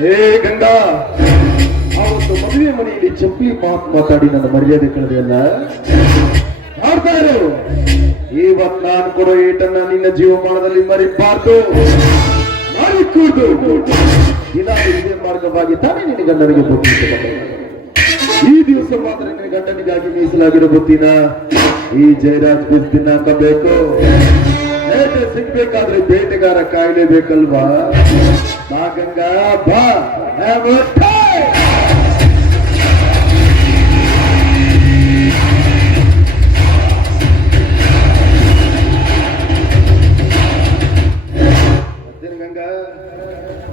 ಹೇ ಗಂಗಾ, ಅವತ್ತು ಮದುವೆ ಮನೆಯಲ್ಲಿ ಚಪ್ಪಲಿ ಮಾತಾಡಿ ನನ್ನ ಮರ್ಯಾದೆ ಕಳೆದೆಯಲ್ಲ. ಮಾಡ್ತಾ ಇರು. ಇವತ್ತು ನಾನು ಕೊಡೋ ಏಟನ್ನ ನಿನ್ನ ಜೀವಮಾನದಲ್ಲಿ ಮರಿಬಾರ್ದು. ಮಾಡಿಕೂಡು ಇದೇ ಮಾರ್ಗವಾಗಿ ತಾನೇ ನಿನ್ನ ಗಂಡನಿಗೆ ಬುದ್ಧಿ. ಈ ದಿವಸ ಮಾತ್ರ ನಿನ್ನ ಗಂಡನಿಗಾಗಿ ಮೀಸಲಾಗಿರೋ ಬುದ್ಧಿನ ಈ ಜಯರಾಜ್ ಬುದ್ಧಿನ ಹಾಕಬೇಕು. ಬೇಟೆ ಸಿಗ್ಬೇಕಾದ್ರೆ ಬೇಟೆಗಾರ ಕಾಯ್ಲೇಬೇಕಲ್ವಾ? ಬಾ ಗಂಗಾ ಬಾ. ಗಂಗಾ,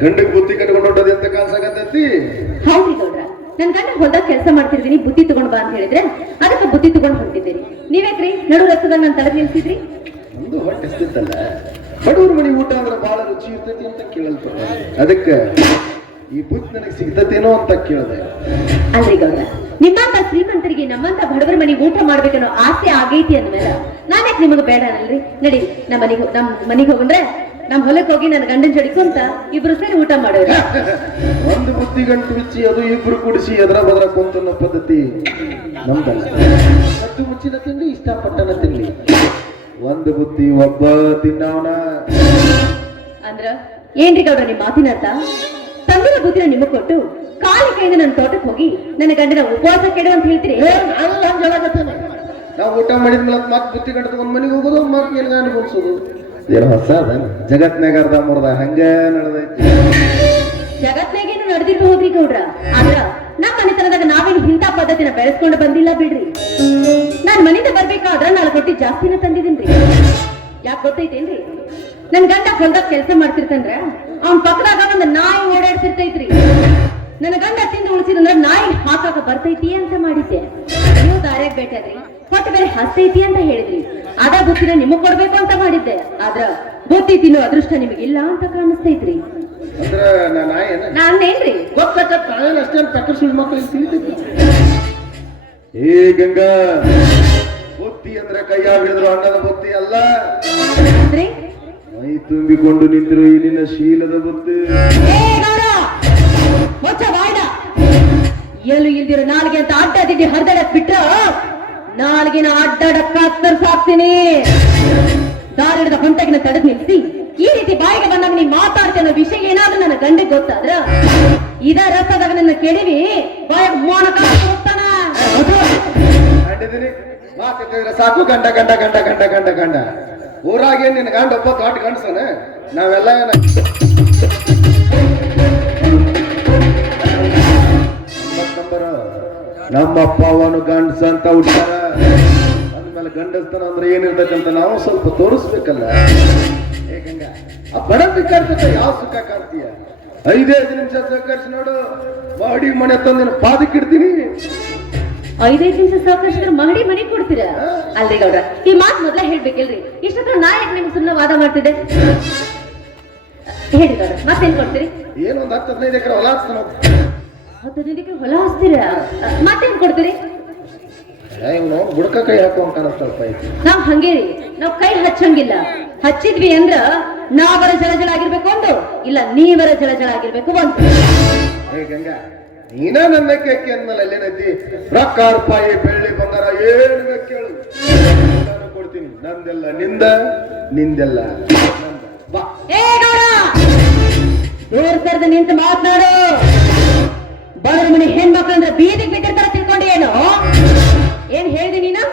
ಗಂಡಗ್ ಬುದ್ಧಿ ಕಟ್ಕೊಂಡು ಹೊಂಟೋದು ಎಂತ ಕಾನ್ಸಾಗತ್ತೈತಿ? ಹೌದ್ರಿ ಗೌಡ್ರ, ನನ್ ಗಂಡ ಹೊಲ್ದಾಗ ಕೆಲಸ ಮಾಡ್ತಿರ್ತೀನಿ, ಬುದ್ಧಿ ತಗೊಂಡ್ ಬಾ ಅಂತ ಹೇಳಿದ್ರೆ ಅದಕ್ಕೆ ಬುದ್ಧಿ ತಗೊಂಡ್ ಹೊಂಟಿದ್ದೀರಿ. ನೀವೇಕ್ರಿ ನಡು ರಸ್ತೆದಾಗ ನಾನು ತಲೆಗೆ ನಿಲ್ಸಿದ್ರಿ? ಒಂದು ಹೊಟ್ಟೆ ಎಷ್ಟಿತ್ತಲ್ಲ, ಬಡವ್ರ ಮನೆ ಊಟ ಅಂದ್ರೆ ಬಹಳ ರುಚಿ ಇರ್ತೈತಿ ಅಂತ ಕೇಳಲ್ಪಡ. ಅದಕ್ಕೆ ಈ ಬುದ್ಧಿ ನನಗೆ ಸಿಗ್ತತೇನೋ ಅಂತ ಕೇಳಿದೆ. ಅಲ್ರಿ ಗೌಡ್ರ, ನಿಮ್ಮಂತ ಶ್ರೀಮಂತರಿಗೆ ನಮ್ಮಂತ ಬಡವರ ಮನೆಗೆ ಊಟ ಮಾಡ್ಬೇಕನ್ನೋ ಆಸೆ ಆಗೈತಿ ಅಂದ್ಮೇಲೆ ನಾನ್ಯಾಕೆ ನಿಮಗೆ ಬೇಡ ಅಲ್ರಿ? ನಡಿ, ನಮ್ಮ ಮನೆಗೆ ಹೋಗಂದ್ರೆ ನಮ್ ಹೊಲಕ್ಕೆ ಹೋಗಿ ನನ್ನ ಗಂಡನ ಜಡಿಕೊಂತ ಇಬ್ರು ಸೇರಿ ಊಟ ಮಾಡೋರು. ಒಂದು ಬುದ್ಧಿ ಗಂಟು ಬಿಚ್ಚಿ ಅದು ಇಬ್ರು ಕುಡಿಸಿ ಎದ್ರ ಬದ್ರ ಕುಂತನ್ನೋ ಪದ್ಧತಿ ನಮ್ದಲ್ಲ. ಕಟ್ಟು ಮುಚ್ಚಿನ ತಿಂಡಿ, ಇಷ್ಟಪಟ್ಟನ ತಿನ್ಲಿ. ಒಂದು ಬುದ್ಧಿ ಒಬ್ಬ ತಿನ್ನವನ ಅಂದ್ರ ಏನ್ರಿ ಗೌಡ್ರ ನಿಮ್ ಮಾತಿನ ಅರ್ಥ? ತಂದಿನ ಬುದ್ಧಿನ ನಿಮಗ್ ಕೊಟ್ಟು ಕಾಲಿ ಕೈಯಿಂದ ನನ್ನ ತೋಟಕ್ಕೆ ಹೋಗಿ ನನ್ನ ಗಂಡನ ಉಪವಾಸ ಕೆಡು ಅಂತ ಹೇಳ್ತೀರಿ? ನಾವು ಊಟ ಮಾಡಿದ್ಮೇಲೆ ಮತ್ ಬುದ್ಧಿ ಗಂಟು ತಗೊಂಡ್ ಮನೆಗೆ ಹೋಗೋದು, ಮತ್ ಏನ್ ಗಂಡು ಮುಗಿಸೋದು. ಏನೋ ಹೊಸ ಜಗತ್ನಾಗ ಅರ್ಧ ಮುರ್ದ ಹಂಗ ನಡೆದೈತಿ. ಜಗತ್ನಾಗೇನು ನಡೆದಿರ್ಬಹುದ್ರಿ ಗೌಡ್ರ, ಆದ್ರ ನಮ್ಮ ಮನೆತನದಾಗ ನಾವೇನು ಇಂಥ ಪದ್ಧತಿನ ಬೆಳೆಸ್ಕೊಂಡು ಬಂದಿಲ್ಲ ಬಿಡ್ರಿ. ನಾನ್ ಮನೆಯಿಂದ ಬರ್ಬೇಕಾದ್ರ 4 ಕೊಟ್ಟಿ ಜಾಸ್ತಿನ ತಂದಿದ್ದೀನ್ರಿ. ಯಾಕೆ ಗೊತ್ತೈತೇನ್ರಿ? ನನ್ ಗಂಡ ಹೊಲ್ದಾಗ ಕೆಲಸ ಮಾಡ್ತಿರ್ತಂದ್ರ ಅವ್ನ ಪಕ್ಕದಾಗ ಒಂದು ನಾಯಿ ಓಡಾಡ್ತಿರ್ತೈತ್ರಿ. ನನ್ನ ಗಂಡ ತಿಂದು ಉಳಿಸಿದಂದ್ರ ನಾಯಿ ಹಾಕಾಕ ಬರ್ತೈತಿ ಅಂತ ಮಾಡಿದ್ದೆ. ನೀವು ದಾರ್ಯಾಗ ಬೇಟಾದ್ರಿ, ಹೊಟ್ಟೆ ಬೇರೆ ಹಸ್ತೈತಿ ಅಂತ ಹೇಳಿದ್ರಿ. ಅದ ಬುದ್ಧಿನ ನಿಮಗ್ ಕೊಡ್ಬೇಕು ಅಂತ ಮಾಡಿದ್ದೆ. ಆದ್ರ ಬುದ್ಧಿ ತಿನ್ನೋ ಅದೃಷ್ಟ ನಿಮಗಿಲ್ಲ ಅಂತ ಕಾಣಿಸ್ತೈತ್ರಿ. ನಾನೇನ್ರಿ ಏ ಗಂಗಾ, ಬುದ್ಧಿ ಅಂದ್ರೆ ಕೈಯಾಗ ಹಿಡಿದ್ರು ಅನ್ನದ ಬುದ್ಧಿ ಅಲ್ಲ, ಮೈ ತುಂಬಿಕೊಂಡು ನಿಂತಿರು ಈ ನಿನ್ನ ಶೀಲದ ಬುದ್ಧಿ. ಎಲು ಇಲ್ದಿರೋ ನಾಲ್ಗೆ ಅಂತ ಅಡ್ಡಾದಿಡ್ಡಿ ಹರಿದಾಡಕ್ ಬಿಟ್ರ ನಾಲ್ಗಿನ ಅಡ್ಡಾಡಕ್ಕ ಸಾಕ್ತೀನಿ. ದಾರಿಡಿದ ಹೊಂಟಗಿನ ತಡೆದ್ ನಿಲ್ಸಿ ಈ ರೀತಿ ಬಾಯಿಗೆ ಬಂದಾಗ ನೀ ಮಾತಾಡ್ತೇ ಅನ್ನೋ ವಿಷಯ ಏನಾದ್ರೂ ನನ್ನ ಗಂಡಿಗೆ ಗೊತ್ತಾದ್ರ ಇದ ರಸದಾಗ ನನ್ನ ಕೆಡವಿ ಬಾಯಿಗೆ ಮೋನಕ ಹೋಗ್ತಾನ. ಸಾಕು ಗಂಡ ಗಂಡ ಗಂಡ ಗಂಡ ಗಂಡ ಗಂಡ. ಊರಾಗೆ ನಿನ್ನ ಗಂಡ ಒಬ್ಬ ಕಾಟ್ ಗಂಡಸನ. ನಾವೆಲ್ಲ ನಮ್ಮಪ್ಪ ಅವನು ಗಂಡಸ ಅಂತ ಹುಟ್ಟಾರ ಅಂದ್ಮೇಲೆ ಗಂಡಸ್ತನ ಅಂದ್ರೆ ಏನಿರ್ತೈತಂತ ನಾವು ಸ್ವಲ್ಪ ತೋರಿಸ್ಬೇಕಲ್ಲ. ಹೇಗಂಗ ಆ ಬಡತಿ ಕಾಡ್ತೈತ, ಯಾವ ಸುಖ ಕಾಡ್ತೀಯ? 5 ನಿಮಿಷ ಸಹಕರಿಸಿ ನೋಡು, ಮಾಡಿ ಮನೆ ತಂದಿನ ಪಾದಕ್ಕಿಡ್ತೀನಿ. 5 ನಿಮಿಷ ಸಹಕರಿಸಿದ್ರೆ ಮಹಡಿ ಮನೆ ಕೊಡ್ತೀರಾ? ಅಲ್ರಿ ಗೌಡ್ರ, ಈ ಮಾತು ಮೊದ್ಲ ಹೇಳ್ಬೇಕಿಲ್ರಿ. ಇಷ್ಟತ್ರ ನಾ ಯಾಕೆ ನಿಮ್ಗೆ ಸುಮ್ಮನೆ ವಾದ ಮಾಡ್ತಿದ್ದೆ? ಹೇಳಿ ಗೌಡ್ರ, ಮತ್ತೇನ್ ಕೊಡ್ತೀರಿ? ಏನೊಂದು 10-15 ಎಕರೆ ಹೊಲ ಹಚ್ತಾನ. 15 ಎಕರೆ ಹೊಲ ಹಚ್ತೀರಾ? ಮತ್ತೇನ್ ಕೊಡ್ತೀರಿ? ಬುಡಕ ಕೈ ಹಾಕುವಂತ ಕಾಣಿಸ್ತಲ್ಪ. ನಾವ್ ಹಂಗೇರಿ, ನಾವ್ ಕೈ ಹಚ್ಚಂಗಿಲ್ಲ. ಹಚ್ಚಿದ್ವಿ ಅಂದ್ರ ನಾವರ ಜಳ ಆಗಿರ್ಬೇಕು ಒಂದು, ಇಲ್ಲ ನೀವರ ಜಳ ಆಗಿರ್ಬೇಕು ಒಂದು. ಗಂಗಾ, ನೀನ ನನ್ನ ಕೇಕೆ ಅಂದ್ಮೇಲೆ ಅಲ್ಲೇನೈತಿ? ರೊಕ್ಕ ರೂಪಾಯಿ ಬೆಳ್ಳಿ ಬಂಗಾರ ಏನು ಬೇಕು ಕೇಳು, ನಾನು ಕೊಡ್ತೀನಿ. ನಂದೆಲ್ಲ ನಿಂದ, ನಿಂದೆಲ್ಲ ಬಾ. ದೂರ ಸರದ ನಿಂತು ಮಾತನಾಡು. ಬಡವ ಮನೆ ಹೆಣ್ಮಕ್ಳಂದ್ರೆ ಬೀದಿಗೆ ಬಿದ್ದಿರ್ತಾರ ತಿಳ್ಕೊಂಡು ಏನು? ಏನ್ ಹೇಳ್ದಿ ನೀನು?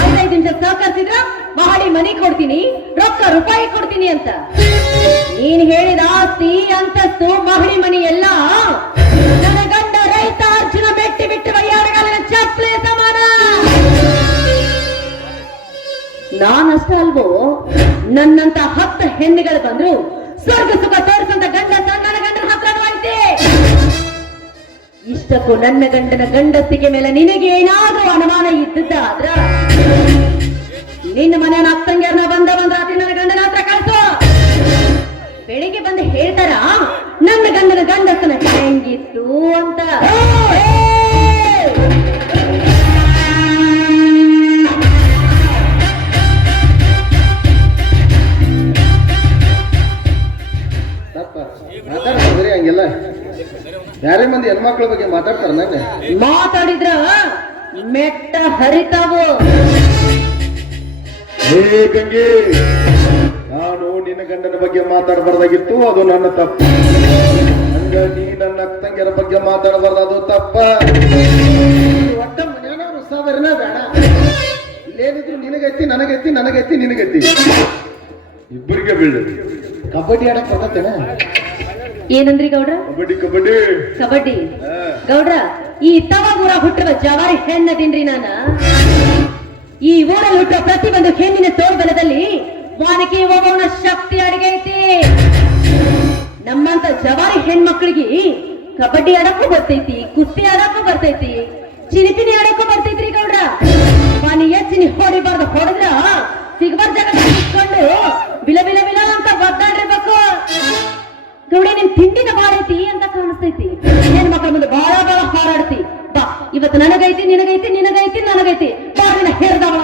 5 ನಿಮಿಷ ಸಹಕರಿಸಿದ್ರ ಮಹಡಿ ಮನೆ ಕೊಡ್ತೀನಿ, ರೊಕ್ಕ ರೂಪಾಯಿ ಕೊಡ್ತೀನಿ ಅಂತ. ನೀನ್ ಹೇಳಿದ ಆಸ್ತಿ ಅಂತಸ್ತು ಮಹಡಿ ಮನಿ ಎಲ್ಲ ನನ್ನ ಗಂಡ ರೈತ ಅರ್ಜುನ ಮೆಟ್ಟಿ ಬಿಟ್ಟು ವಯ್ಯಾಡಗಾಲಿನ ಚಪ್ಪಲೆ ಸಮಾನ. ನಾನಷ್ಟ ಅಲ್ವೋ, ನನ್ನಂತ 10 ಹೆಣ್ಣುಗಳು ಬಂದ್ರು ಸ್ವರ್ಗ ಸುಖ ತೋರಿಸಂತ ಗಂಡ ನನ್ನ ಗಂಡನ ಹತ್ರನೂ ಐತೆ. ಇಷ್ಟಕ್ಕೂ ನನ್ನ ಗಂಡನ ಗಂಡಸ್ತಿಗೆ ಮೇಲೆ ನಿನಗೆ ಏನಾದ್ರೂ ಅನುಮಾನ ಇದ್ದಿದ್ದಾದ್ರ ನಿನ್ನ ಮನೆಯ ಅಕ್ಕಂಗ್ಯಾರನ ಬಂದ್ರಾತ್ರಿ ನನ್ನ ಗಂಡನ ಹತ್ರ ಕಳ್ಸು. ಬೆಳಿಗ್ಗೆ ಬಂದು ಹೇಳ್ತಾರ ನನ್ನ ಗಂಡನ ಗಂಡಸನ ಹೆಂಗಿತ್ತು ಅಂತ. ಹಂಗೆಲ್ಲ ಯಾರೇ ಮಂದಿ ಹೆಣ್ಮಕ್ಳ ಬಗ್ಗೆ ಮಾತಾಡ್ತಾರ ನಂಗೆ ಮಾತಾಡಿದ್ರ ಮೆಟ್ಟ ಹರಿತಾವು. ಹೇ ಗಂಗೆ, ನಾನು ನಿನ್ನ ಗಂಡನ ಬಗ್ಗೆ ಮಾತಾಡಬಾರ್ದಾಗಿತ್ತು, ಅದು ನನ್ನ ತಪ್ಪು. ಹಂಗಾಗಿ ನನ್ನ ಅಕ್ಕಂಗಿಯರ ಬಗ್ಗೆ ಮಾತಾಡಬಾರ್ದು, ಅದು ತಪ್ಪ. ಒಟ್ಟ ಮನೆಯವರು ಸಾವಿರನ ಬೇಡ. ಇಲ್ಲೇನಿದ್ರು ನಿನಗೈತಿ ನನಗೈತಿ ನನಗೈತಿ ನಿನಗೈತಿ, ಇಬ್ಬರಿಗೆ ಬೀಳು. ಕಬಡ್ಡಿ ಆಡಕ್ ಬರ್ತೇನೆ. ಏನಂದ್ರಿ ಗೌಡ್ರ? ಕಬಡ್ಡಿ ಕಬಡ್ಡಿ ಕಬಡ್ಡಿ. ಗೌಡ್ರ, ಈ ತವಗೂರ ಹುಟ್ಟಿರುವ ಜವಾರಿ ಹೆಣ್ಣದಿನ್ರಿ ನಾನ. ಈ ಊರಲ್ಲಿ ಹುಟ್ಟುವ ಪ್ರತಿ ಒಂದು ಹೆಣ್ಣಿನ ತೋಳ್ಬಲದಲ್ಲಿ ವಾನಕಿ ಒಬ್ಬವನ ಶಕ್ತಿ ಅಡಗೈತಿ. ನಮ್ಮಂತ ಜವಾರಿ ಹೆಣ್ಮಕ್ಳಿಗೆ ಕಬಡ್ಡಿ ಆಡಕ್ಕೂ ಬರ್ತೈತಿ, ಕುಸ್ತಿ ಆಡಕ್ಕೂ ಬರ್ತೈತಿ, ಚಿನಿಪಿನಿ ಆಡಕ್ಕೂ ಬರ್ತೈತ್ರಿ ಗೌಡ್ರ. ವಾನಿ ಎಚ್ಚಿನಿ ಹೊಡಿಬಾರ್ದು, ಹೊಡೆದ್ರ ಸಿಗ್ಬಾರ್ ಜಾಗ ಇಟ್ಕೊಂಡು ಬಿಲ ಬಿಲ ಬಿಲ ಅಂತ ಒದ್ದಾಡಿರ್ಬೇಕು. ಗೌಡಿ, ನಿನ್ ತಿಂಡಿನ ಬಾಳ ಐತಿ ಅಂತ ಕಾಣಿಸ್ತೈತಿ. ಹೆಣ್ಮಕ್ಳ ಮುಂದೆ ಬಾಳ ಬಾಳ ಹಾರಾಡ್ತಿ. ಬಾ, ಇವತ್ತು ನನಗೈತಿ ನಿನಗೈತಿ ನಿನಗೈತಿ ನನಗೈತಿ ಬಾಳಿನ ಹೇರ್ದವಳ.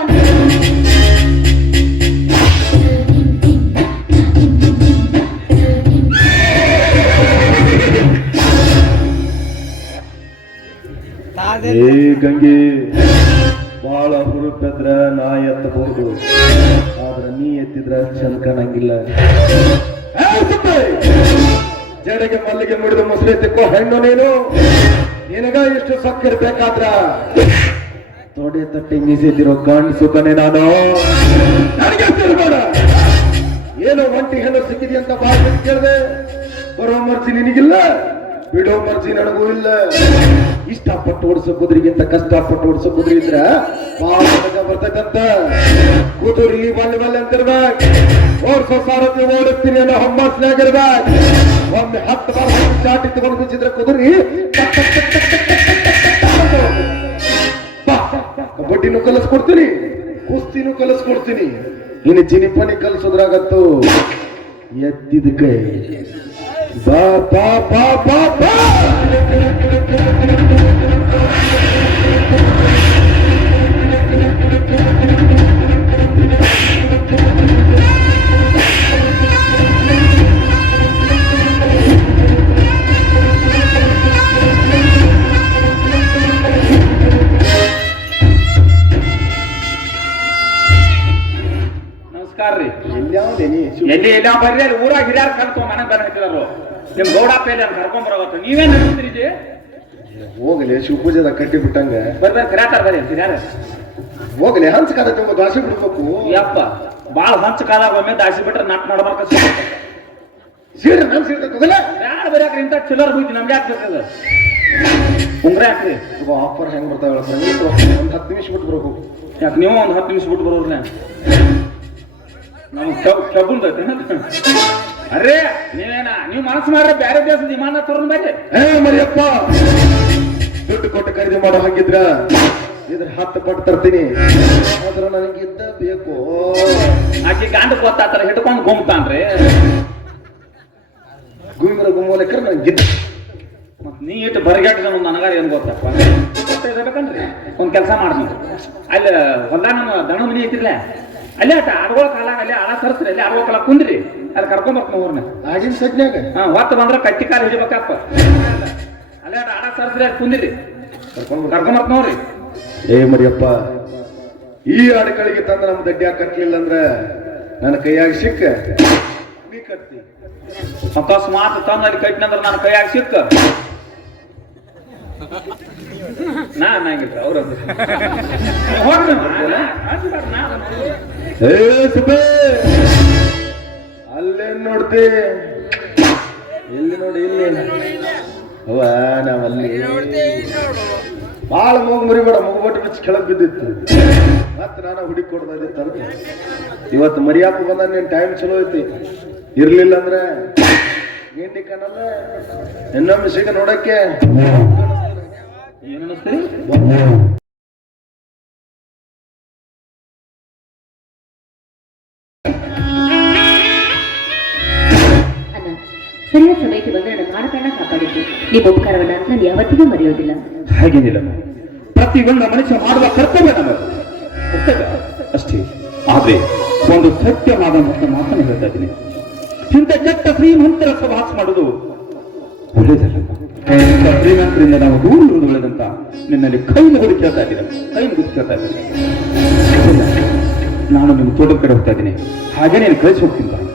ಏ ಗಂಗೆ, ಬಾಳ ಹುರುಪೆದ್ರ ನಾ ಎತ್ತಬಹುದು, ಆದ್ರ ನೀ ಎತ್ತಿದ್ರ ಚಂದ ಕಾಣಂಗಿಲ್ಲ. ಜಡೆಗೆ ಮಲ್ಲಿಗೆ ಮುಡಿದು ಮೊಸಳೆ ತೆಕ್ಕೋ ಹೆಣ್ಣು ನೀನು. ನಿನಗ ಎಷ್ಟು ಸಕ್ಕಿರ್ಬೇಕಾದ್ರ ತೊಡೆ ತಟ್ಟಿ ಮೀಸಿದಿರೋ ಗಂಡಸು ಕಣೆ ನಾನು. ನನಗೆ ತಿಳ್ಬೇಡ. ಏನೋ ಒಂಟಿ ಹೆಣ್ಣು ಸಿಕ್ಕಿದಿ ಅಂತ ಬಾಳ ಕೇಳಿದೆ. ಬರೋ ಮರ್ಜಿ ನಿನಗಿಲ್ಲ, ಬಿಡೋ ಮರ್ಜಿ ನನಗೂ ಇಲ್ಲ. ಇಷ್ಟಪಟ್ಟು ಓಡಿಸೋ ಕುದುರೆಗಿಂತ ಕಷ್ಟಪಟ್ಟು ಓಡಿಸೋ ಕುದುರೆ ಇದ್ರ ಬಾಳ ಬರ್ತೈತಂತ. ಕುದುರೆ ಬಲ್ಲೆ ಬಲ್ಲೆ ಅಂತಿರ್ಬೇಕು, ಓಡಿಸೋ ಸಾರಥಿ ಓಡಿಸ್ತೀನಿ ಅನ್ನೋ ಹಮ್ಮಸ್ನಾಗಿರ್ಬೇಕು. ಒಮ್ಮೆ 10 ಬಾರ ಚಾಟಿ ತಗೊಂಡು ಬಿಚ್ಚಿದ್ರೆ ಕುದುರೆ ಕಬಡ್ಡಿನೂ ಕಲಿಸ್ಕೊಡ್ತೀನಿ, ಕುಸ್ತಿನೂ ಕಲಿಸ್ಕೊಡ್ತೀನಿ. ಇನ್ನು ಚಿನಿಪನಿ ಕಲಿಸೋದ್ರಾಗತ್ತು ಎತ್ತಿದ ಕೈ. ಬಾ ಬಾ ಬಾ ಬಾ ಬಾ. ನಮಸ್ಕಾರ ರೀ. ಎಲ್ಲಿ ಎಲ್ಲಿ ಎಲ್ಲ ಬರ್ರಿ, ಅಲ್ಲಿ ಊರಾಗ ಹಿರಿಯಾರ ಕಲ್ತು ನನಗೆ ಬಂದಿದ್ದಾರು. ನಿಮ್ ಗೌಡ ಪೇಲೆ ಅಂತ ಕರ್ಕೊಂಡ್ ಬರೋಗತ್ತು. ನೀವೇನ್ ನಡೆಸ್ತೀರಿ ಜಿ? ಹೋಗಲಿ, ಶಿವಪೂಜೆದಾಗ ಕಟ್ಟಿ ಬಿಟ್ಟಂಗ ಬರ್ಬೇಕು ಕರ್ಯಾತಾರ ಬರ್ರಿ ಹಿರಿಯಾರ. ಹೋಗಲಿ, ಹಂಚ ಕಾದ ದಾಸಿ ಬಿಡ್ಬೇಕು. ಯಪ್ಪ, ಬಾಳ ಹಂಚ ಕಾದಾಗ ಒಮ್ಮೆ ದಾಸಿ ಬಿಟ್ರೆ ನಟ್ ನಡ್ಬಾರ್ಕ ಸೀರೆ ನನ್ ಸೀರೆ ಹೋಗಲ್ಲ. ಯಾರು ಬರ್ಯಾಕ್ರಿ ಇಂಥ ಚಿಲ್ಲರ್ ಹೋಗಿ ನಮ್ಗೆ ಯಾಕೆ ಬೇಕದ? ಉಂಗ್ರ ಯಾಕ್ರಿ? ಆಫರ್ ಹೆಂಗ್ ಬರ್ತಾವ ಸಂಗೀತ. ಒಂದ್ 10 ನಿಮಿಷ ಬಿಟ್ಟು ಬರ್ಬೇಕು. ಯಾಕೆ ನೀವು ಒಂದು 10 ನಿಮಿಷ ಬಿಟ್ಟು ಬರೋರ್ನ? ನಮ್ಗೆ ಕಬ್ಬುಂದೈತೆ. ಅರೇ ನೀವು ಮನಸ್ಸು ಮಾಡ್ರೆ ಬೇರೆ ದೇಶದ ವಿಮಾನ ತರೋನ್ ಬೇರೆ. ಮರಿಯಪ್ಪ, ದುಡ್ಡು ಕೊಟ್ಟು ಖರೀದಿ ಮಾಡೋ ಹಂಗಿದ್ರ ಇದ್ರ 10 ಪಟ್ಟು ತರ್ತೀನಿ. ಆದ್ರ ನನಗಿದ್ದ ಬೇಕು. ಆಕೆ ಗಾಂಡ ಗೊತ್ತಾತರ ಹಿಡ್ಕೊಂಡು ಗುಮ್ತಾನ್ರಿ. ಗುಮ್ಮಿರ ಗುಮ್ಮೋಲೆಕ್ಕರ ನನಗಿದ್ದ. ಮತ್ ನೀ ಇಟ್ಟು ಬರಗಾಟ ನನಗಾರ ಏನ್ ಗೊತ್ತಪ್ಪ. ಬೇಕನ್ರಿ ಒಂದ್ ಕೆಲಸ ಮಾಡ್ತೀನಿ. ಅಲ್ಲಿ ಹೊಲ್ದಾಗ ನಮ್ಮ ದಣ ಮನಿ ಐತಿರ್ಲ, ಅಲ್ಲೇ ಆಟ ಆಡ್ಗಳ ಕಾಲ ಅಲ್ಲೇ ಆಡ ಸರ್ಸ್ರಿ, ಅಲ್ಲಿ ಆಡ್ಗಳ ಕಾಲ ಕುಂದ್ರಿ, ಅಲ್ಲಿ ಕರ್ಕೊಂಬರ್ತ ಊರ್ನ. ಆಗಿನ ಸಜ್ಞಾಗ ಹೊತ್ತು ಬಂದ್ರ ಕಟ್ಟಿ ಕಾಲ ಹಿಡಿಬೇಕಪ್ಪ. ಅಲ್ಲೇ ಆಟ ಆಡ ಸರ್ಸ್ರಿ, ಅಲ್ಲಿ ಕುಂದಿರಿ, ಕರ್ಕೊಂಬರ್ತ ನೋಡ್ರಿ. ಮರಿಯಪ್ಪ, ಈ ಅಡಕಳಿಗೆ ತಂದ ನಮ್ ದಡ್ಡ್ಯಾ ಕಟ್ಲಿಲ್ಲ ಅಂದ್ರ ನನ್ನ ಕೈಯಾಗ ಸಿಕ್ಕ ನೀ ಕಟ್ತಿ. ಅಕಸ್ಮಾತ್ ತಂದ ಅಲ್ಲಿ ಕಟ್ಟಿನಂದ್ರ ನನ್ನ ಕೈಯಾಗ ಸಿಕ್ಕ ನಂಗಿಲ್ಲ ಅವ್ರ ಅಲ್ಲೇನ್ ನೋಡ್ತಿ? ಎಲ್ಲಿ ನೋಡಿ, ಇಲ್ಲಿ ಅವ ನಾವಲ್ಲಿ ಬಾಳ ಮೂಗು ಮರಿಬೇಡ. ಮುಗುಬಟ್ಟು ಬಿಚ್ಚಿ ಕೆಳಗ್ ಬಿದ್ದಿತ್ತು. ಮತ್ ನಾನು ಹುಡುಕಿ ಕೊಡ್ದಿತ್ತು. ಇವತ್ತು ಮರಿಯಾಕ ಬಂದ ನಿನ್ ಟೈಮ್ ಚಲೋ ಐತಿ. ಇರ್ಲಿಲ್ಲ ಅಂದ್ರೆ ಗಿಂಡಿ ಕಾಣಲ್ಲ. ಇನ್ನೊಮ್ಮೆ ಸಿಗ ನೋಡಕ್ಕೆ ಏನ್ ಅನಿಸ್ತೀರಿ? ಸರಿಯಾದ ಸಮಯಕ್ಕೆ ಬಂದು ನನ್ನ ಮಾನಕಣ್ಣ ಕಾಪಾಡಿದ್ದು ನಿಮ್ಮ ಉಪಕಾರವನ್ನ ನಾನು ಯಾವತ್ತಿಗೂ ಮರೆಯೋದಿಲ್ಲ. ಹಾಗೇನಿಲ್ಲ, ಪ್ರತಿಯೊಂದು ಮನುಷ್ಯ ಮಾಡುವ ಕರ್ತವ್ಯ ನಮ್ಮ ಕರ್ತವ್ಯ ಅಷ್ಟೇ. ಆದ್ರೆ ಒಂದು ಸತ್ಯವಾದ ಮಾತನ್ನು ಹೇಳ್ತಾ ಇದ್ದೀನಿ. ಇಂಥ ಕೆಟ್ಟ ಶ್ರೀಮಂತರ ಸವಾಸ ಮಾಡುವುದು ಒಳ್ಳೇದಲ್ಲ. ಶ್ರೀಮಂತರಿಂದ ನಾವು ದೂರ ಇರುವುದು ಒಳ್ಳೆದಂತ ನಿನ್ನಲ್ಲಿ ಕೈ ಮುಗಿದು ಕೇಳ್ತಾ ಇದ್ದೀನಿ, ಕೈ ಮುಗಿದು ಕೇಳ್ತಾ ಇದ್ದೀನಿ. ನಾನು ನಿಮ್ಮ ತೋಟದ ಕಡೆ ಹೋಗ್ತಾ ಇದ್ದೀನಿ, ಹಾಗೆ ನೀನು ಕಳಿಸಿ ಹೋಗ್ತೀನಿ.